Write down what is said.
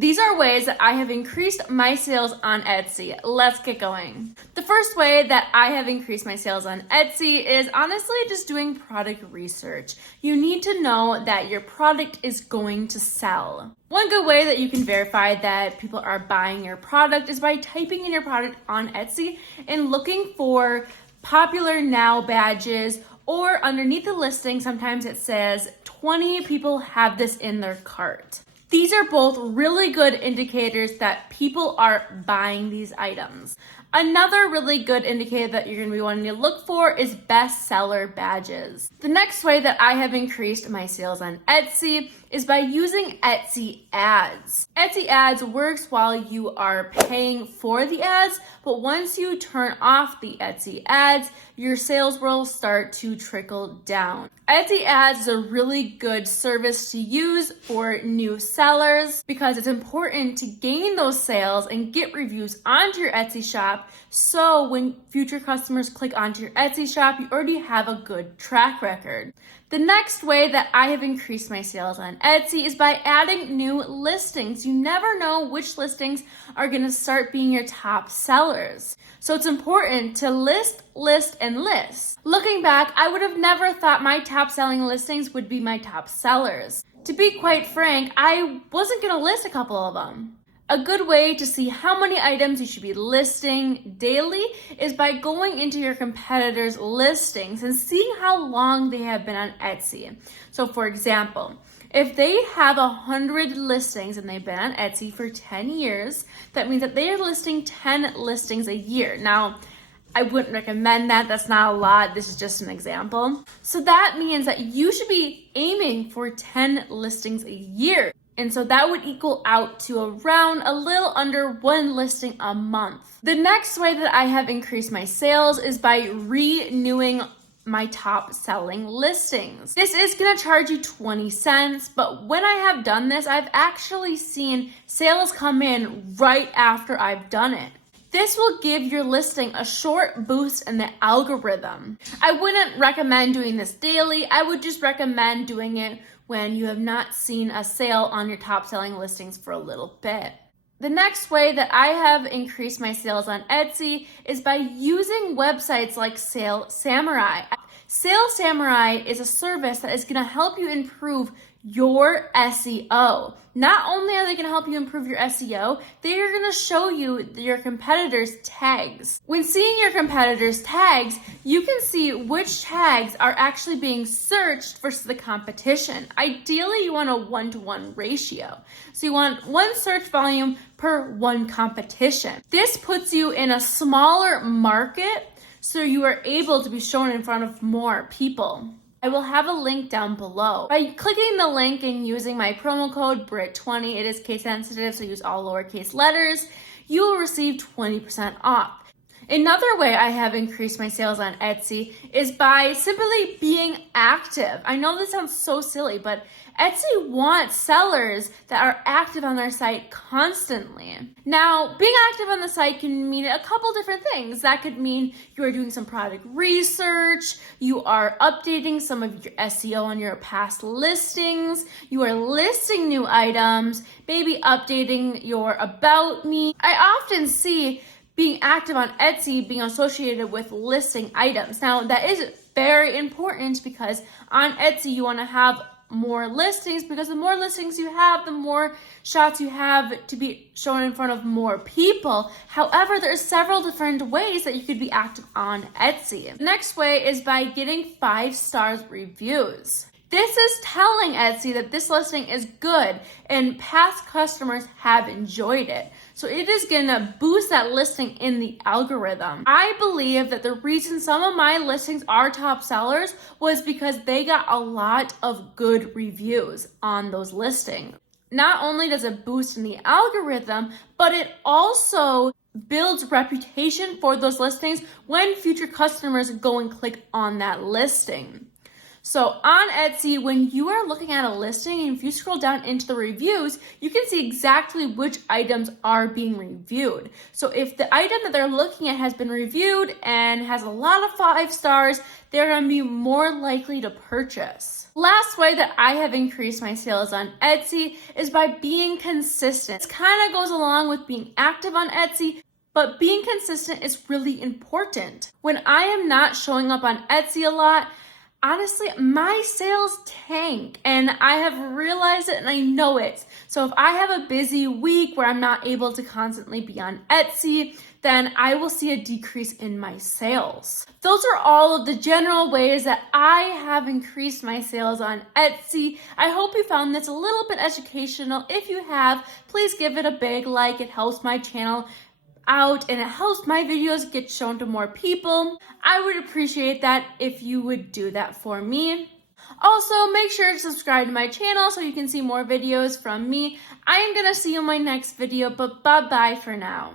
These are ways that I have increased my sales on Etsy. Let's get going. The first way that I have increased my sales on Etsy is honestly just doing product research. You need to know that your product is going to sell. One good way that you can verify that people are buying your product is by typing in your product on Etsy and looking for popular now badges, or underneath the listing, sometimes it says 20 people have this in their cart. These are both really good indicators that people are buying these items. Another really good indicator that you're going to be wanting to look for is bestseller badges. The next way that I have increased my sales on Etsy is by using Etsy ads. Etsy ads works while you are paying for the ads, but once you turn off the Etsy ads, your sales will start to trickle down. Etsy ads is a really good service to use for new sellers because it's important to gain those sales and get reviews onto your Etsy shop, so when future customers click onto your Etsy shop, you already have a good track record. The next way that I have increased my sales on Etsy is by adding new listings. You never know which listings are going to start being your top sellers. So it's important to list, and list. Looking back, I would have never thought my top selling listings would be my top sellers. To be quite frank, I wasn't going to list a couple of them. A good way to see how many items you should be listing daily is by going into your competitors' listings and seeing how long they have been on Etsy. So for example, if they have 100 listings and they've been on Etsy for 10 years, that means that they are listing 10 listings a year. Now, I wouldn't recommend that. That's not a lot. This is just an example. So that means that you should be aiming for 10 listings a year. And so that would equal out to around a little under one listing a month. The next way that I have increased my sales is by renewing my top selling listings. This is gonna charge you 20 cents, but when I have done this, I've actually seen sales come in right after I've done it. This will give your listing a short boost in the algorithm. I wouldn't recommend doing this daily. I would just recommend doing it when you have not seen a sale on your top selling listings for a little bit. The next way that I have increased my sales on Etsy is by using websites like Sales Samurai. Sales Samurai is a service that is going to help you improve your SEO. Not only are they going to help you improve your SEO, they are going to show you your competitors' tags. When seeing your competitors' tags, you can see which tags are actually being searched versus the competition. Ideally, you want a 1-to-1 ratio. So you want one search volume per one competition. This puts you in a smaller market, so you are able to be shown in front of more people. I will have a link down below. By clicking the link and using my promo code BRIT20, it is case sensitive, so use all lowercase letters, you will receive 20% off. Another way I have increased my sales on Etsy is by simply being active. I know this sounds so silly, but Etsy wants sellers that are active on their site constantly. Now, being active on the site can mean a couple different things. That could mean you are doing some product research, you are updating some of your SEO on your past listings, you are listing new items, maybe updating your About Me. I often see being active on Etsy being associated with listing items. Now, that is very important because on Etsy, you want to have more listings, because the more listings you have, the more shots you have to be shown in front of more people. However, there's several different ways that you could be active on Etsy. The next way is by getting 5-star reviews. This is telling Etsy that this listing is good and past customers have enjoyed it. So it is gonna boost that listing in the algorithm. I believe that the reason some of my listings are top sellers was because they got a lot of good reviews on those listings. Not only does it boost in the algorithm, but it also builds reputation for those listings when future customers go and click on that listing. So on Etsy, when you are looking at a listing and if you scroll down into the reviews, you can see exactly which items are being reviewed. So if the item that they're looking at has been reviewed and has a lot of 5 stars, they're going to be more likely to purchase. Last way that I have increased my sales on Etsy is by being consistent. This kind of goes along with being active on Etsy, but being consistent is really important. When I am not showing up on Etsy a lot, honestly, my sales tank, and I have realized it and I know it. So if I have a busy week where I'm not able to constantly be on Etsy, then I will see a decrease in my sales. Those are all of the general ways that I have increased my sales on Etsy. I hope you found this a little bit educational. If you have, please give it a big like. It helps my channel out and it helps my videos get shown to more people. I would appreciate that if you would do that for me. Also, make sure to subscribe to my channel so you can see more videos from me. I am going to see you in my next video, but bye-bye for now.